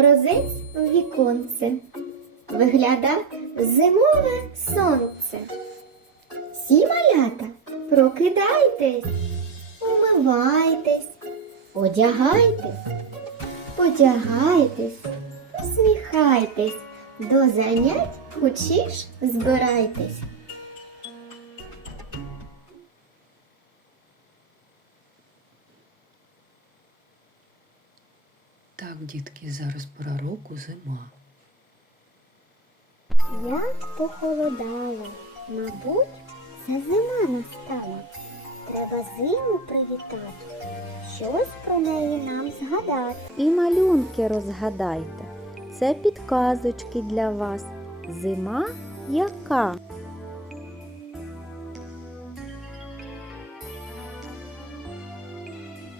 морозець в віконце, вигляда зимове сонце. Всі малята, прокидайтесь, умивайтесь, одягайтесь, одягайтесь, усміхайтесь, до занять хочеш збирайтесь. Дітки, зараз пора року зима. Як похолодало, мабуть, це зима настала. Треба зиму привітати, щось про неї нам згадати. І малюнки розгадайте. Це підказочки для вас. Зима яка?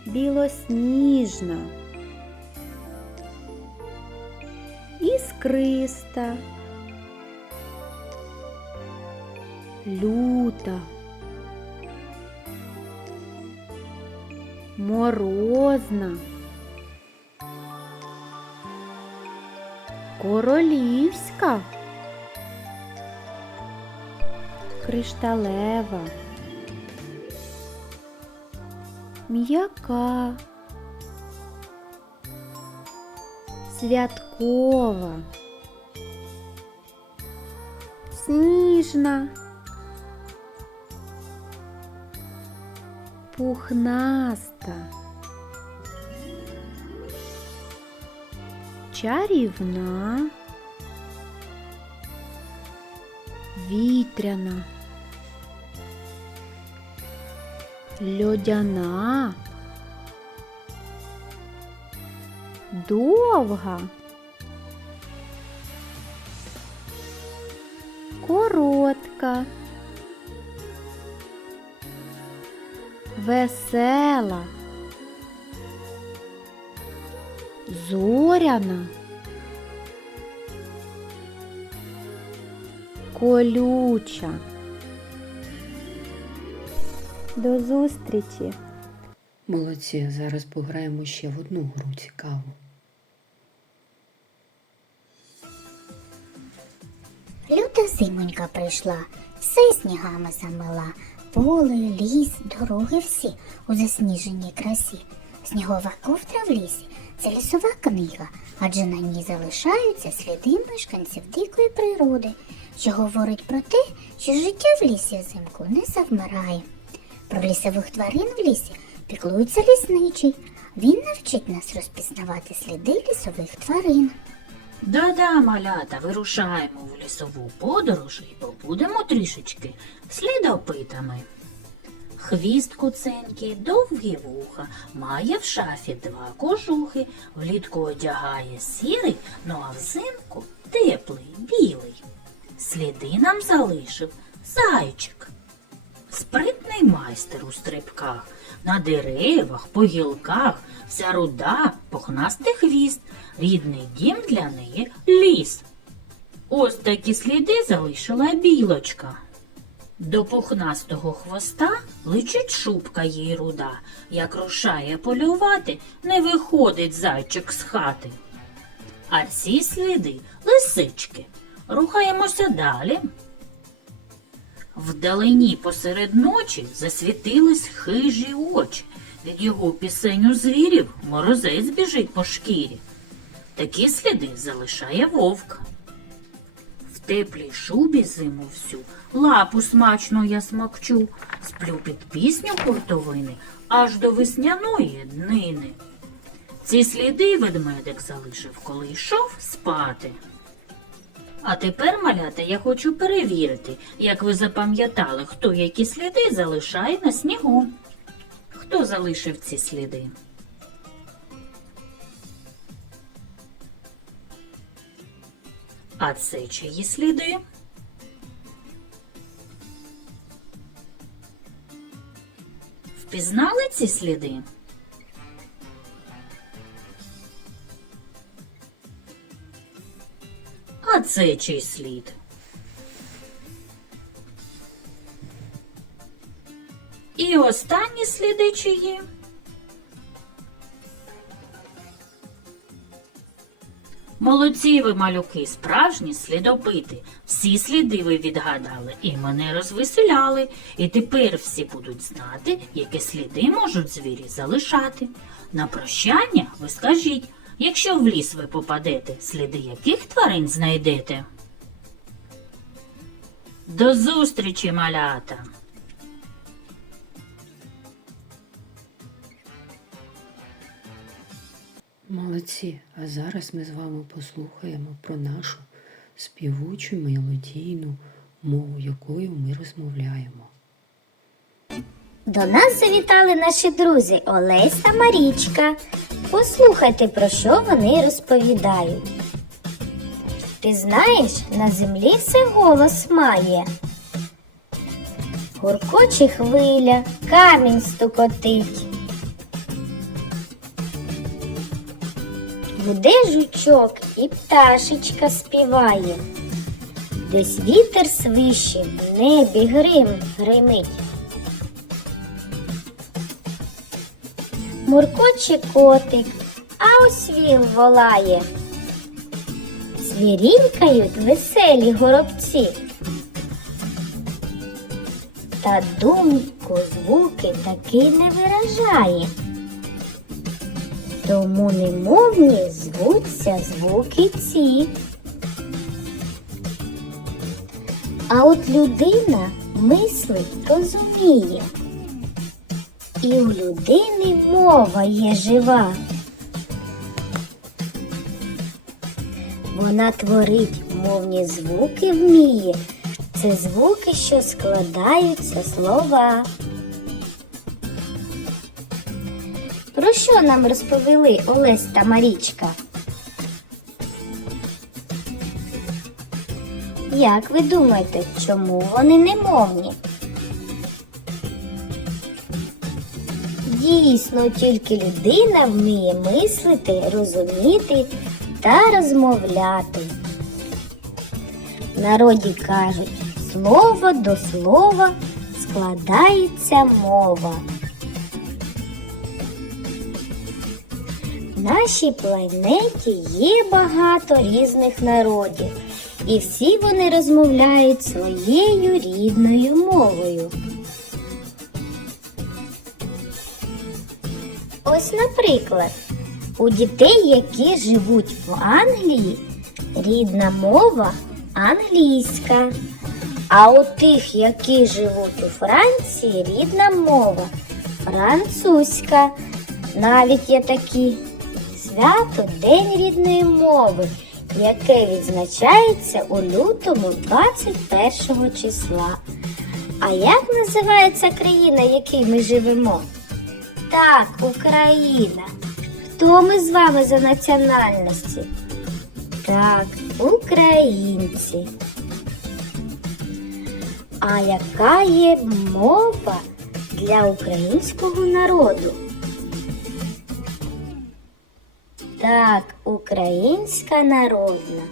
Білосніжна, іскриста, люта, морозна. Королівська, кришталева, м'яка, святкова, сніжна, пухнаста. чарівна, вітряна, льодяна, Довга, коротка, весела. зоряна, колюча. До зустрічі! Молодці, зараз пограємо ще в одну гру цікаву. Люта зимонька прийшла, все снігами замила, поле, ліс, дороги всі у засніженій красі. Снігова ковдра в лісі це лісова книга, адже на ній залишаються сліди мешканців дикої природи, що говорить про те, що життя в лісі взимку не завмирає. Про лісових тварин в лісі піклується лісничий. Він навчить нас розпізнавати сліди лісових тварин. Да-да, малята, вирушаємо в лісову подорож і побудемо трішечки слідопитами. Хвіст куценький, довгі вуха, має в шафі два кожухи, влітку одягає сірий, ну а взимку теплий, білий. Сліди нам залишив зайчик. Спритний майстер у стрибках, на деревах, по гілках, вся руда, пухнастий хвіст, рідний дім для неї ліс. Ось такі сліди залишила білочка. До пухнастого хвоста личить шубка їй руда. Як рушає полювати, не виходить зайчик з хати. А ці сліди лисички. Рухаємося далі. Вдалині посеред ночі засвітились хижі очі. Від його пісень у звірів морозець біжить по шкірі. Такі сліди залишає вовк. В теплій шубі зиму всю лапу смачно я смокчу, сплю під пісню портовини аж до весняної днини. Ці сліди ведмедик залишив, коли йшов спати. А тепер, малята, я хочу перевірити, як ви запам'ятали, хто які сліди залишає на снігу. Хто залишив ці сліди? А це чиї сліди? Впізнали ці сліди? Це чий слід? І останні сліди чиї? Молодці ви, малюки, справжні слідопити. Всі сліди ви відгадали і мене розвеселяли. І тепер всі будуть знати, які сліди можуть звірі залишати. На прощання ви скажіть, якщо в ліс ви попадете, сліди яких тварин знайдете? До зустрічі, малята! Молодці, а зараз ми з вами послухаємо про нашу співучу мелодійну мову, якою ми розмовляємо. До нас завітали наші друзі Олесь та Марічка. Послухайте, про що вони розповідають. Ти знаєш, на землі все голос має. Гуркоче хвиля, камінь стукотить. Гуде жучок і пташечка співає. Десь вітер свище, в небі грим гримить. Муркоче котик, а ось він волає. Звірінькають веселі горобці. Та думку звуки таки не виражає. Тому немовні звуться звуки ці. А от людина мислить розуміє. І у людини мова є жива. Вона творить мовні звуки вміє. Це звуки, що складаються слова. Про що нам розповіли Олесь та Марічка? Як ви думаєте, чому вони немовні? Дійсно, тільки людина вміє мислити, розуміти та розмовляти. В народі кажуть, слово до слова складається мова. В нашій планеті є багато різних народів, і всі вони розмовляють своєю рідною мовою. Ось, наприклад, у дітей, які живуть в Англії, рідна мова англійська. А у тих, які живуть у Франції, рідна мова французька. Навіть є такі свято День рідної мови, яке відзначається у лютому 21 числа. А як називається країна, в якій ми живемо? Так, Україна. Хто ми з вами за національності? Так, українці. А яка є мова для українського народу? Так, українська народна.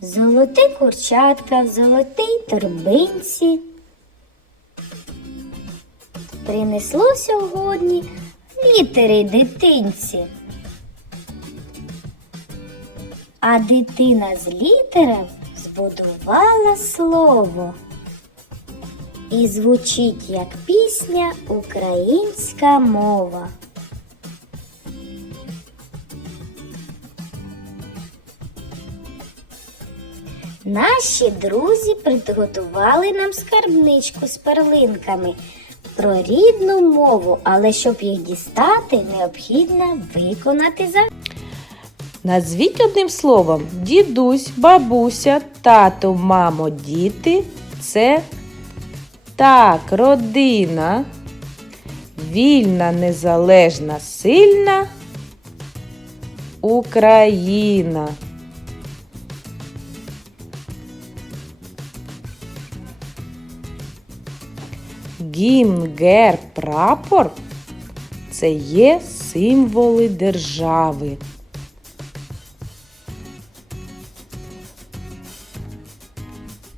Золоте курчатка в золотій торбинці. Принесло сьогодні літери дитинці. А дитина з літерів збудувала слово. І звучить як пісня українська мова. Наші друзі приготували нам скарбничку з перлинками про рідну мову, але щоб їх дістати, необхідно виконати за. Назвіть одним словом дідусь, бабуся, тато, мамо, діти це так, родина, вільна, незалежна, сильна Україна. Гімн, герб, прапор це є символи держави.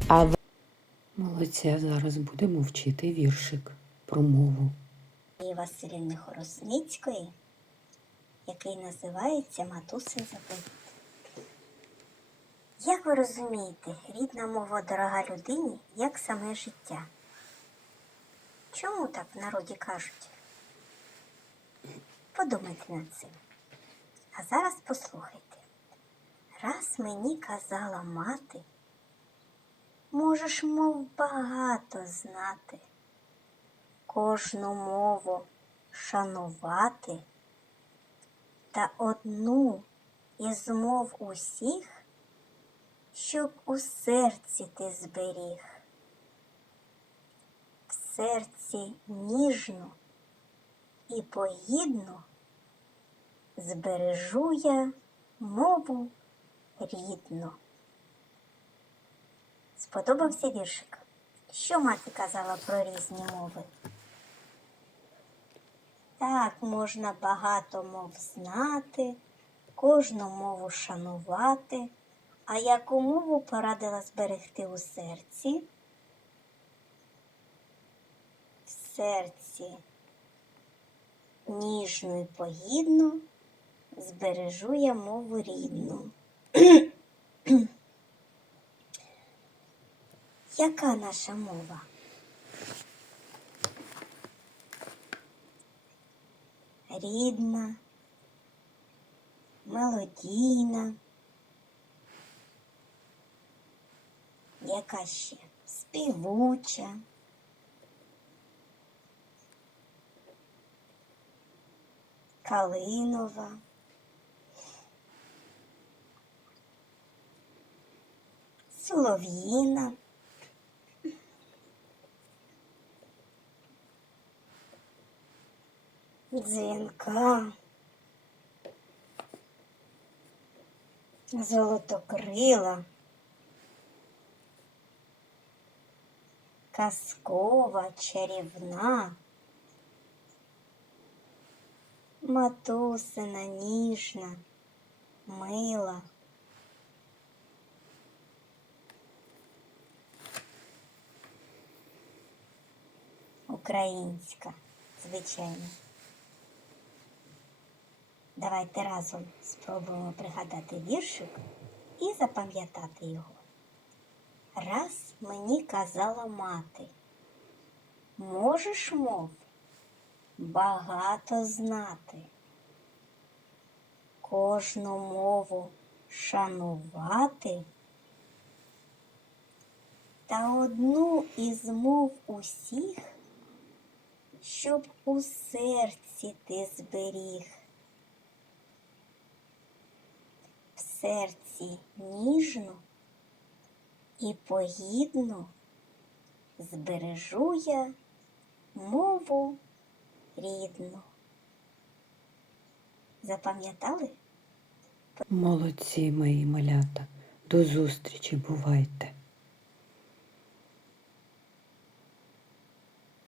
А в- Молодці, зараз будемо вчити віршик про мову. Василівни Хоросницької який називається Матусин заповіт. Як ви розумієте, рідна мова дорога людині, як саме життя? Чому так в народі кажуть? Подумайте над цим. А зараз послухайте. Раз мені казала мати, можеш, мов багато знати, кожну мову шанувати, та одну із мов усіх, щоб у серці ти зберіг. Серці ніжну і погідну збережу я мову рідну. Сподобався віршик? Що мати казала про різні мови? Так, можна багато мов знати, кожну мову шанувати, а яку мову порадила зберегти у серці? В серці ніжну і погідну збережу я мову рідну. Яка наша мова? Рідна, мелодійна. Яка ще співуча. Калинова. Солов'їна. Дзвінка. Золотокрила. Казкова, чарівна. Матусина ніжна, мила. Українська, звичайно. Давайте разом спробуємо пригадати віршик і запам'ятати його. Раз мені казала мати, можеш, мов, багато знати, кожну мову шанувати, та одну із мов усіх, щоб у серці ти зберіг. В серці ніжну і погідну збережу я мову рідну. Запам'ятали? Молодці мої малята. До зустрічі, бувайте!